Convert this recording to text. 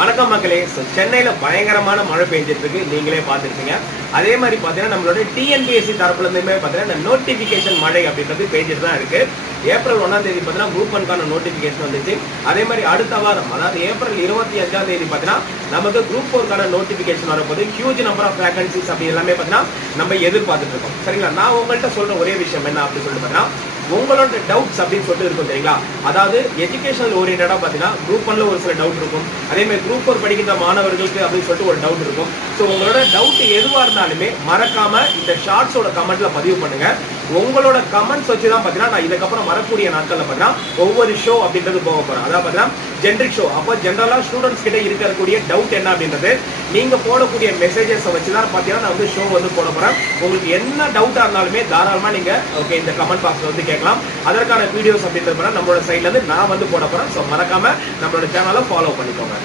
வணக்கம் மக்களே. சென்னையில பயங்கரமான மழை பெஞ்சிட்டு இருக்கு, நீங்களே பார்த்துருப்பீங்க. அதே மாதிரி பார்த்தீங்கன்னா நம்மளோட டிஎன்பிஎஸ்சி தரப்புல இருந்துமே பார்த்தீங்கன்னா இந்த நோட்டிபிகேஷன் மழை அப்படின்றது பெஞ்சிட்டு தான் இருக்கு. ஏப்ரல் 1ஆம் தேதி பார்த்தீங்கன்னா குரூப் 1க்கான நோட்டிபிகேஷன் வந்துச்சு. அதே மாதிரி அடுத்த வாரம் அதாவது ஏப்ரல் 25ஆம் தேதி பார்த்தீங்கன்னா நமக்கு குரூப் 4க்கான நோட்டிபிகேஷன் வரப்போது. ஹியூஜ் நம்பர் ஆஃப் வேகன்சிஸ் அப்படி எல்லாமே பார்த்தீங்கன்னா நம்ம எதிர்பார்த்துட்டு இருக்கோம். சரிங்களா? நான் உங்கள்கிட்ட சொல்ற ஒரே விஷயம் என்ன அப்படின்னு சொல்லிட்டு பார்த்தீங்கன்னா உங்களோட டவுட்ஸ் அப்படின்னு சொல்லிட்டு இருக்கும் தெரியுங்களா. அதாவது எஜுகேஷனல் ஓரியன்டா பார்த்தீங்கன்னா குரூப் 1ல ஒரு சில டவுட் இருக்கும். அதே மாதிரி குரூப் 4 படிக்கின்ற மாணவர்களுக்கு அப்படின்னு சொல்லிட்டு ஒரு டவுட் இருக்கும். ஸோ உங்களோட டவுட் எதுவாக இருந்தாலுமே மறக்காம இந்த ஷார்ட்ஸோட கமெண்ட்ல பதிவு பண்ணுங்க. உங்களோட கமெண்ட்ஸ் வச்சு தான் பார்த்தீங்கன்னா நான் இதுக்கப்புறம் வரக்கூடிய நாட்களில் பார்த்தீங்கன்னா ஒவ்வொரு ஷோ அப்படின்றது போக போறேன். அதாவது பார்த்தீங்கன்னா ஜென்ரிக் ஷோ. அப்போ ஜென்ரலாக ஸ்டூடெண்ட்ஸ் கிட்ட இருக்கக்கூடிய டவுட் என்ன அப்படின்றது நீங்க போடக்கூடிய மெசேஜஸை வச்சு தான் பார்த்தீங்கன்னா நான் வந்து ஷோ வந்து போட போறேன். உங்களுக்கு என்ன டவுட்டா இருந்தாலுமே தாராளமா நீங்க ஓகே இந்த கமெண்ட் பாக்ஸ்ல வந்து கேட்கலாம். அதற்கான வீடியோஸ் அப்படின்றது நம்மளோட சைட்ல இருந்து நான் வந்து போட போறேன். ஸோ மறக்காம நம்மளோட சேனலை ஃபாலோ பண்ணிக்கோங்க.